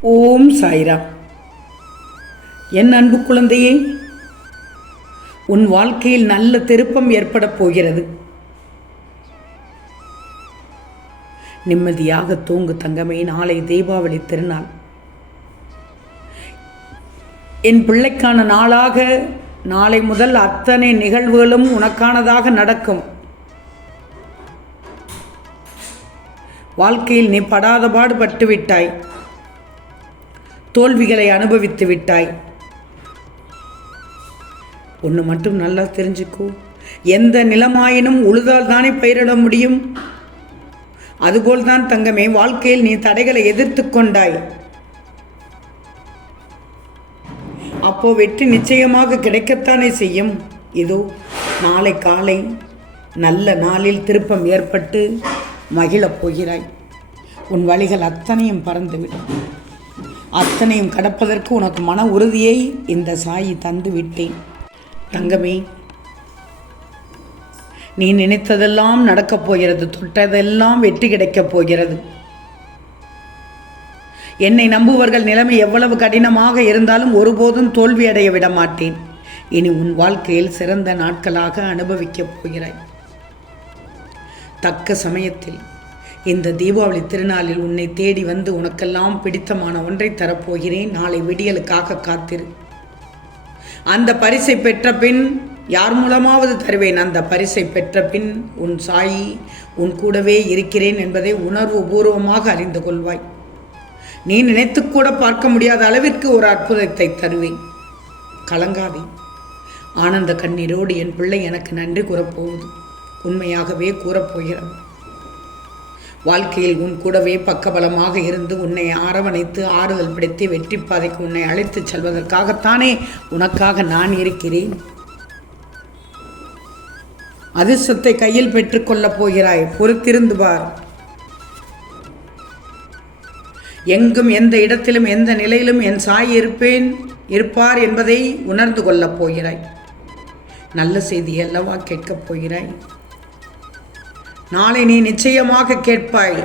ஓம் சாய்ராம். என் அன்பு குழந்தையே உன் வாழ்க்கையில் நல்ல திருப்பம் ஏற்படப் போகிறது. நிம்மதியாக தூங்கு தங்கமே நாளை தீபாவளி திருநாள். என் பிள்ளைக்கான நாளாக நாளை முதல் அத்தனை நிகழ்வுகளும் உனக்கானதாக நடக்கும். வாழ்க்கையில் நீ படாத பாடுபட்டு விட்டாய் தோல்விகளை அனுபவித்து விட்டாய். ஒன்று மட்டும் நல்லா தெரிஞ்சுக்கோ. எந்த நிலமாயினும் உழுதால் தானே பயிரிட முடியும். அதுபோல் தான் தங்கமே வாழ்க்கையில் நீ தடைகளை எதிர்த்து கொண்டாய். அப்போ வெற்றி நிச்சயமாக கிடைக்கத்தானே செய்யும். இதோ நாளை காலை நல்ல நாளில் திருப்பம் ஏற்பட்டு மகிழப் போகிறாய். உன் வழிகள் அத்தனையும் பறந்துவிடும். அத்தனையும் கடப்பதற்கு உனக்கு மன உறுதியை இந்த சாயி தந்து விட்டேன். தங்கமே நீ நினைத்ததெல்லாம் நடக்கப் போகிறது தொட்டதெல்லாம் வெற்றி கிடைக்கப் போகிறது. என்னை நம்புவர்கள் நிலைமை எவ்வளவு கடினமாக இருந்தாலும் ஒருபோதும் தோல்வியடைய விட மாட்டேன் இனி உன் வாழ்க்கையில் சிறந்த நாட்களாக அனுபவிக்கப் போகிறாய் தக்க சமயத்தில் இந்த தீபாவளி திருநாளில் உன்னை தேடி வந்து உனக்கெல்லாம் பிடித்தமான ஒன்றை தரப்போகிறேன். நாளை விடியலுக்காக காத்திரு. அந்த பரிசை பெற்ற பின் யார் மூலமாவது தருவேன். அந்த பரிசை பெற்ற பின் உன் சாயி உன் கூடவே இருக்கிறேன் என்பதை உணர்வு பூர்வமாக அறிந்து கொள்வாய். நீ நினைத்து கூட பார்க்க முடியாத அளவிற்கு ஒரு அற்புதத்தை தருவேன். கலங்காதே. ஆனந்த கண்ணீரோடு என் பிள்ளை எனக்கு நன்றி கூறப்போகுது. உண்மையாகவே கூறப்போகிறது. வாழ்க்கையில் உன் கூடவே பக்கபலமாக இருந்து உன்னை அரவணைத்து ஆறுதல் படுத்தி வெற்றி பாதைக்கு உன்னை அழைத்துச் செல்வதற்காகத்தானே உனக்காக நான் இருக்கிறேன்? அதிர்ஷ்டத்தை கையில் பெற்றுக்கொள்ளப் போகிறாய். பொறுத்திருந்து பார். எங்கும் எந்த இடத்திலும் எந்த நிலையிலும் என் சாய் இருப்பேன் இருப்பார் என்பதை உணர்ந்து கொள்ளப் போகிறாய். நல்ல செய்தி அல்லவா கேட்கப் போகிறாய். நாளை நீ நிச்சயமாக கேட்பாய்.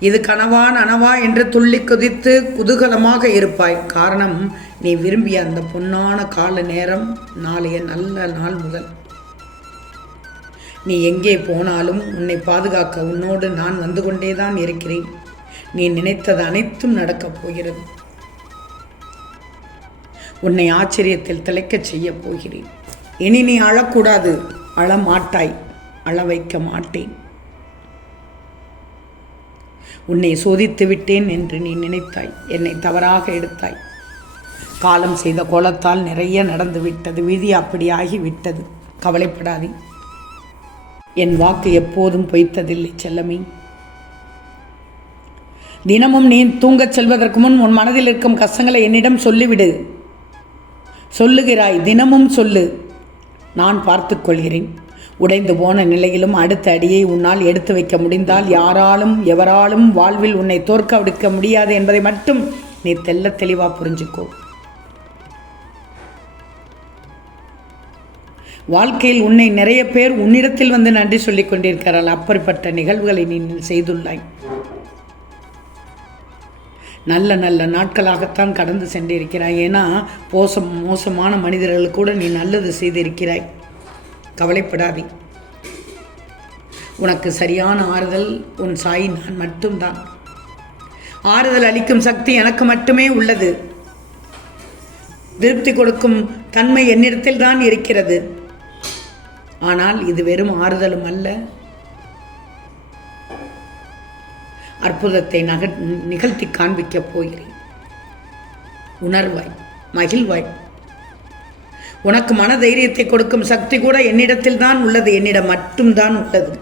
இது கனவா நனவா என்று துள்ளி குதித்து குதூகலமாக இருப்பாய். காரணம் நீ விரும்பிய அந்த பொன்னான கால நேரம் நாளைய நல்ல நாள் முதல். நீ எங்கே போனாலும் உன்னை பாதுகாக்க உன்னோடு நான் வந்து கொண்டேதான் இருக்கிறேன். நீ நினைத்தது அனைத்தும் நடக்கப் போகிறது. உன்னை ஆச்சரியத்தில் திளைக்கச் செய்யப் போகிறேன். இனி நீ அழக்கூடாது அழமாட்டாய். அழ வைக்க மாட்டேன் உன்னை சோதித்து விட்டேன் என்று நீ நினைத்தாய். என்னை தவறாக எடுத்தாய். காலம் செய்த கோலத்தால் நிறைய நடந்து விட்டது. விதி அப்படியாகி விட்டது கவலைப்படாதே. என் வாக்கு எப்போதும் பொய்த்ததில்லை செல்லமே. தினமும் நீ தூங்கச் செல்வதற்கு முன் உன் மனதில் இருக்கும் கஷ்டங்களை என்னிடம் சொல்லிவிடு. சொல்லுகிறாய். தினமும் சொல்லு. நான் பார்த்துக்கொள்கிறேன் உடைந்து போன நிலையிலும் அடுத்த அடியை உன்னால் எடுத்து வைக்க முடிந்தால் யாராலும் எவராலும் வாழ்வில் உன்னை தோற்க விடுக்க முடியாது என்பதை மட்டும் நீ தெல்ல தெளிவாக புரிஞ்சுக்கோ. வாழ்க்கையில் உன்னை நிறைய பேர் உன்னிடத்தில் வந்து நன்றி சொல்லிக் கொண்டிருக்கிறார்கள். அப்படிப்பட்ட நிகழ்வுகளை நீ செய்துள்ளாய். நல்ல நல்ல நாட்களாகத்தான் கடந்து சென்றிருக்கிறாய். ஏன்னா மோசம் மோசமான மனிதர்களுக்கு கூட நீ நல்லது செய்திருக்கிறாய். கவலைப்படாதே. உனக்கு சரியான ஆறுதல் உன் சாய் நான் மட்டும்தான். ஆறுதல் அளிக்கும் சக்தி எனக்கு மட்டுமே உள்ளது. திருப்தி கொடுக்கும் தன்மை என்னிடத்தில் தான் இருக்கிறது. ஆனால் இது வெறும் ஆறுதலும் அல்ல. அற்புதத்தை நக நிகழ்த்தி காண்பிக்கப் போகிறேன். உணர்வாய் மகிழ்வாய் உனக்கு மன தைரியத்தை கொடுக்கும் சக்தி கூட என்னிடத்தில் தான் உள்ளது. என்னிடம் மட்டும்தான் உள்ளது.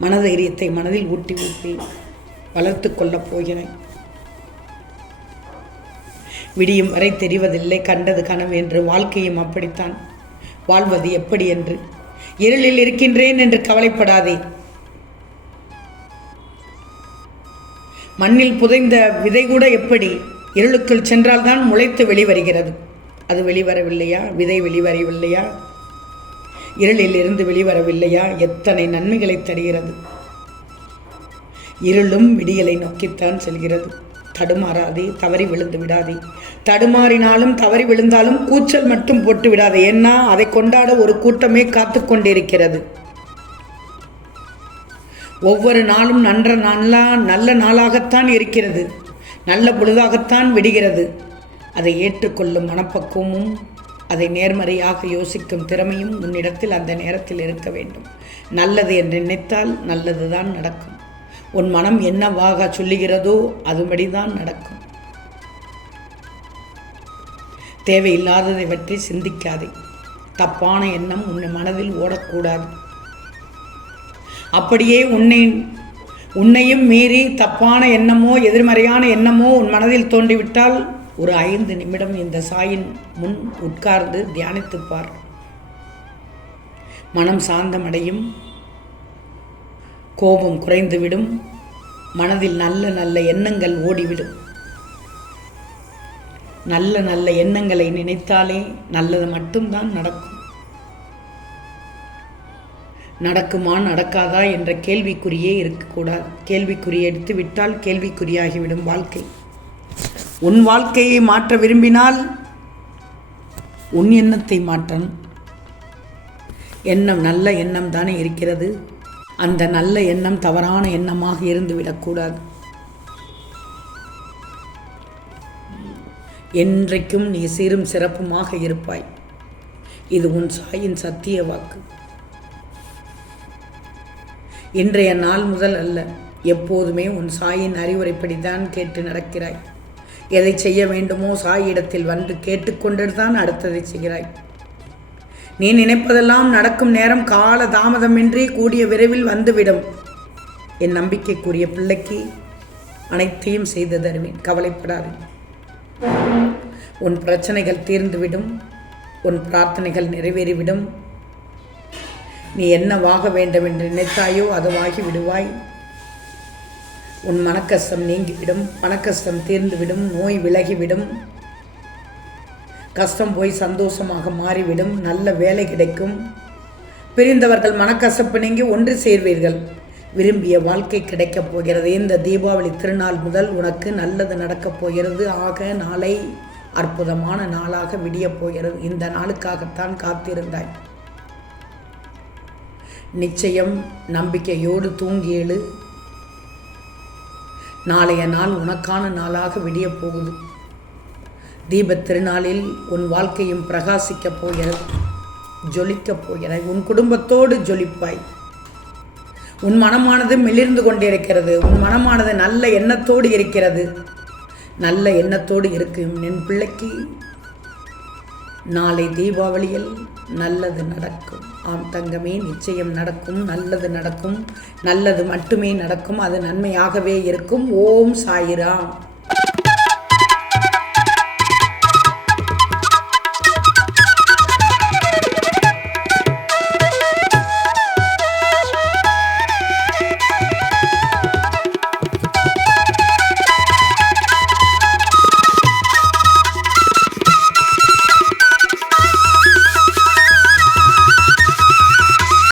மனதைரியத்தை மனதில் ஊட்டி ஊட்டி வளர்த்து கொள்ளப் போகிறேன். விடியும் வரை தெரிவதில்லை. கண்டது கனவு என்று வாழ்க்கையும் அப்படித்தான். வாழ்வது எப்படி என்று? இருளில் இருக்கின்றேன் என்று கவலைப்படாதே. மண்ணில் புதைந்த விதை கூட எப்படி? இருளுக்குள் சென்றால்தான் முளைத்து வெளிவருகிறது. அது வெளிவரவில்லையா? விதை வெளிவரவில்லையா? இருளில் இருந்து வெளிவரவில்லையா? எத்தனை நன்மைகளை தருகிறது? இருளும் விடியலை நோக்கித்தான் செல்கிறது. தடுமாறாதே தவறி விழுந்து விடாதே. தடுமாறினாலும் தவறி விழுந்தாலும் கூச்சல் மட்டும் போட்டு விடாதே. ஏன்னா அதை கொண்டாட ஒரு கூட்டமே காத்து கொண்டிருக்கிறது. ஒவ்வொரு நாளும் நன்ற நாளாக நல்ல நாளாகத்தான் இருக்கிறது. நல்ல பொழுதாகத்தான் விடுகிறது. அதை ஏற்றுக்கொள்ளும் மனப்பக்குவமும் அதை நேர்மறையாக யோசிக்கும் திறமையும் உன்னிடத்தில் அந்த நேரத்தில் இருக்க வேண்டும். நல்லது என்று நினைத்தால் நல்லது தான் நடக்கும். உன் மனம் என்னவாக சொல்லுகிறதோ அதுபடி தான் நடக்கும். தேவையில்லாததை பற்றி சிந்திக்காதே. தப்பான எண்ணம் உன் மனதில் ஓடக்கூடாது. அப்படியே உன்னை உன்னையும் மீறி தப்பான எண்ணமோ எதிர்மறையான எண்ணமோ உன் மனதில் தோன்றிவிட்டால் ஒரு ஐந்து நிமிடம் இந்த சாயின் முன் உட்கார்ந்து தியானித்துப்பார். மனம் சாந்தமடையும். கோபம் குறைந்துவிடும். மனதில் நல்ல நல்ல எண்ணங்கள் ஓடிவிடும். நல்ல நல்ல எண்ணங்களை நினைத்தாலே நல்லது மட்டும்தான் நடக்கும். நடக்குமா நடக்காதா என்ற கேள்விக்குறியே இருக்கக்கூடாது. கேள்விக்குறி எடுத்து விட்டால் கேள்விக்குறியாகிவிடும் வாழ்க்கை. உன் வாழ்க்கையை மாற்ற விரும்பினால் உன் எண்ணத்தை மாற்றணும் எண்ணம் நல்ல எண்ணம் தானே இருக்கிறது. அந்த நல்ல எண்ணம் தவறான எண்ணமாக இருந்து விடக்கூடாது என்றைக்கும் நீ சீரும் சிறப்புமாக இருப்பாய். இது உன் சாயின் சத்திய வாக்கு. இன்றைய நாள் முதல் அல்ல எப்போதுமே உன் சாயின் அறிவுரைப்படிதான் கேட்டு நடக்கிறாய். எதை செய்ய வேண்டுமோ சாயிடத்தில் வந்து கேட்டுக்கொண்டுதான் அடுத்ததை செய்கிறாய். நீ நினைப்பதெல்லாம் நடக்கும் நேரம் கால தாமதமின்றி கூடிய விரைவில் வந்துவிடும். என் நம்பிக்கைக்குரிய பிள்ளைக்கு அனைத்தையும் செய்து தருவேன். கவலைப்படாதே. உன் பிரச்சனைகள் தீர்ந்துவிடும். உன் பிரார்த்தனைகள் நிறைவேறிவிடும். நீ என்னவாக வேண்டும் என்று நினைத்தாயோ அதுவாகி விடுவாய். உன் மனக்கஷ்டம் நீங்கிவிடும் மனக்கஷ்டம் தீர்ந்துவிடும் நோய் விலகிவிடும். கஷ்டம் போய் சந்தோஷமாக மாறிவிடும் நல்ல வேலை கிடைக்கும். பிரிந்தவர்கள் மனக்கசப்பு நீங்கி ஒன்று சேர்வீர்கள். விரும்பிய வாழ்க்கை கிடைக்கப் போகிறது. இந்த தீபாவளி திருநாள் முதல் உனக்கு நல்லது நடக்கப் போகிறது. ஆக நாளை அற்புதமான நாளாக விடியப் போகிறது. இந்த நாளுக்காகத்தான் காத்திருந்தாய். நிச்சயம் நம்பிக்கையோடு தூங்கி எழு. நாளைய நாள் உனக்கான நாளாக விடிய போகுது. தீபத் திருநாளில் உன் வாழ்க்கையும் பிரகாசிக்கப் போகிறது. ஜொலிக்கப் போகிறது. உன் குடும்பத்தோடு ஜொலிப்பாய். உன் மனமானது மிளிர்ந்து கொண்டிருக்கிறது. உன் மனமானது நல்ல எண்ணத்தோடு இருக்கிறது. நல்ல எண்ணத்தோடு இருக்கும். என் பிள்ளைக்கு நாளை தீபாவளியில் நல்லது நடக்கும். ஆம் தங்கமே நிச்சயம் நடக்கும். நல்லது நடக்கும். நல்லது மட்டுமே நடக்கும். அது நன்மையாகவே இருக்கும். ஓம் சாயிராம்.